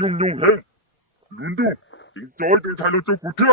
nhung hen luôn đủ tính tôi tự thay đổi cho cụ thể